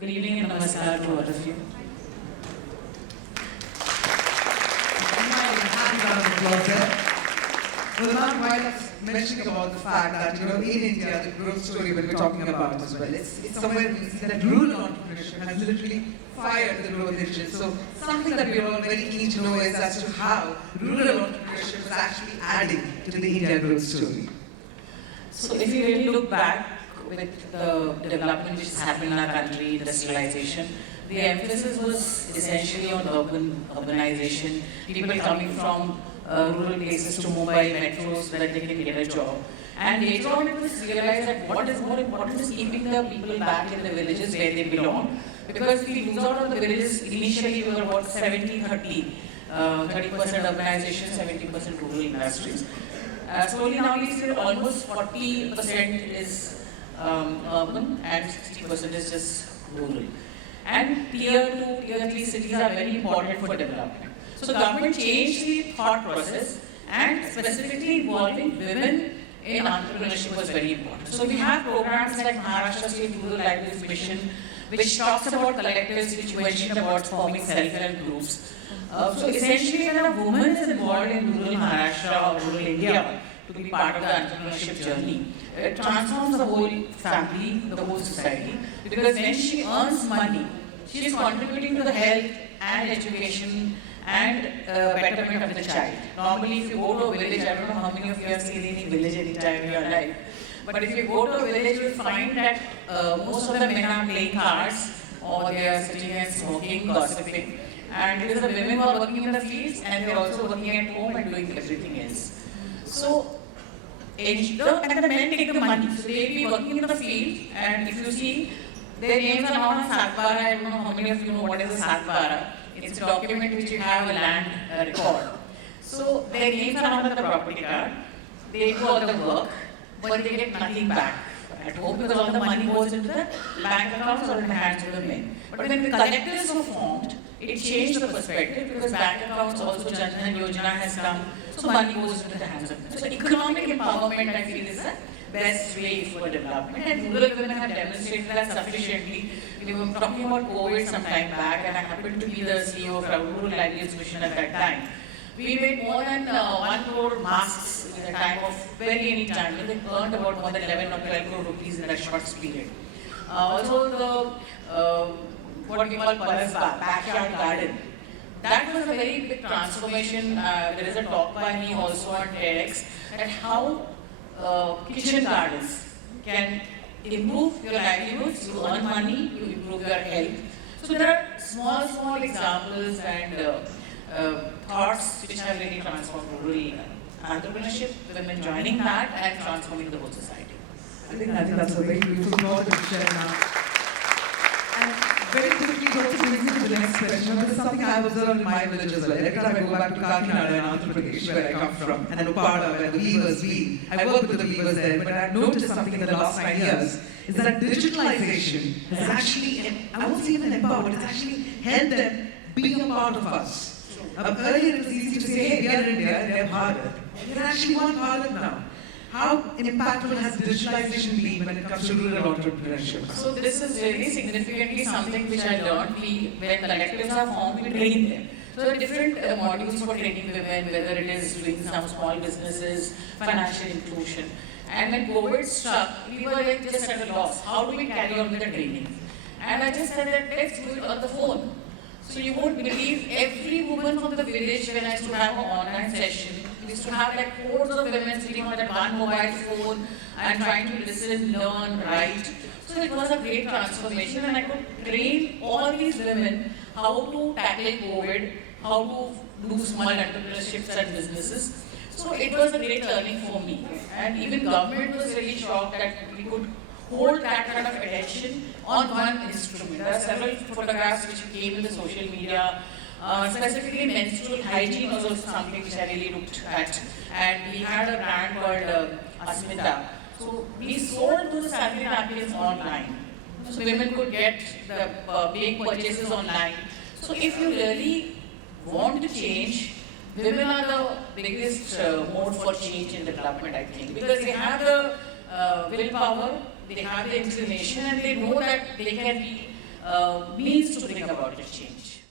Good evening and namaskar to all of you. Well, now while mentioning about the fact that, in India, the growth story when we're talking about as well, it's somewhere we see that rural entrepreneurship has literally fired the growth engine. So something that we're all very keen to know is as to how rural entrepreneurship is actually adding to the India growth story. So if you really look back with the development which has happened in our country, industrialization, the emphasis was essentially on urbanization, people coming from rural places to Mumbai metros so that they can get a job. And later on it was realized that what is more important is keeping the people back in the villages where they belong. Because if we lose out on the villages, initially we were about 70-30, 30% urbanization, 70% rural industries. Slowly now we see that almost 40% is urban and 60% is just rural. And tier 2, tier 3 cities are very important for development. So government changed the thought process and specifically involving women in entrepreneurship was very important. So we have programs like Maharashtra State Rural Livelihoods Mission, which talks about collectives, which mentioned about forming self-help groups. So essentially when a woman is involved in rural Maharashtra or rural India to be part of the entrepreneurship journey, it transforms the whole family, the whole society, because when she earns money, she is contributing to the health and education and betterment of the child. Normally, if you go to a village, I don't know how many of you have seen any village any time in your life, but if you go to a village, you will find that most of the men are playing cards or they are sitting and smoking, gossiping. And it is the women who are working in the fields and they are also working at home and doing everything else. So, and the men take the money. So they will be working in the field, and if you see, their names are not on Satbara. I don't know how many of you know what is a Satbara. It's a document which you have a land record. So their names are not on the property card. They do all the work, but they get nothing back at home because all the money goes into the bank accounts or in the hands of the men. But when the collectives were formed, it changed the perspective because bank accounts also Jan Dhan Yojana has come, so money goes into the hands of men. So economic empowerment, I feel, is the best way for development, and rural women have demonstrated that sufficiently. We were talking about COVID some time back, and I happened to be the CEO of our Rural Livelihoods Mission at that time. We made more than 1 crore masks in the time of very any time. They earned about more than 11 or 12 crore rupees in that short period. Also the what we call Parasba, backyard garden. That was a very big transformation. There is a talk by me also on TEDx at how kitchen gardens can improve your livelihoods, you earn money, you improve your health. So there are small examples and thoughts which have really transformed rural entrepreneurship, women joining that and transforming the whole society. I think that's a very beautiful thought to share now. And very quickly, it also brings me to the next question. This is something I have observed in my village as well. Every time I go back to Kakinada in Andhra Pradesh, where I come from, and Upada, where the weavers weave, I work with the weavers there, but I've noticed something in the last 9 years, is that digitalization has actually, I won't say even empowered, it's actually helped them be a part of us. Earlier it was easy to say, hey, we are in India and they are Bharat. We're actually one Bharat now. How impactful has digitalization been when it comes to rural entrepreneurship? So this is really significantly something which I learned. When collectives are formed, we train them. So there are different modules for training women, whether it is doing some small businesses, financial inclusion. And when COVID struck, we were like just at a loss. How do we carry on with the training? And I just said that let's do it on the phone. So you won't believe every woman from the village when I used to have an online session, we used to have like hordes of women sitting on that one mobile phone and trying to listen, learn, write. So it was a great transformation and I could train all these women how to tackle COVID, how to do small entrepreneurships and businesses. So it was a great learning for me. And even government was really shocked that we could hold that kind of attention on one instrument. There are several photographs which came in the social media. Specifically menstrual hygiene was also something which I really looked at. And we had a brand called Asmita. So we sold those sanitary napkins online. So women could get the big purchases online. So if you really want to change, women are the biggest mode for change in development, I think. Because they have the willpower, they have the inclination, and they know that they can be means to bring about a change.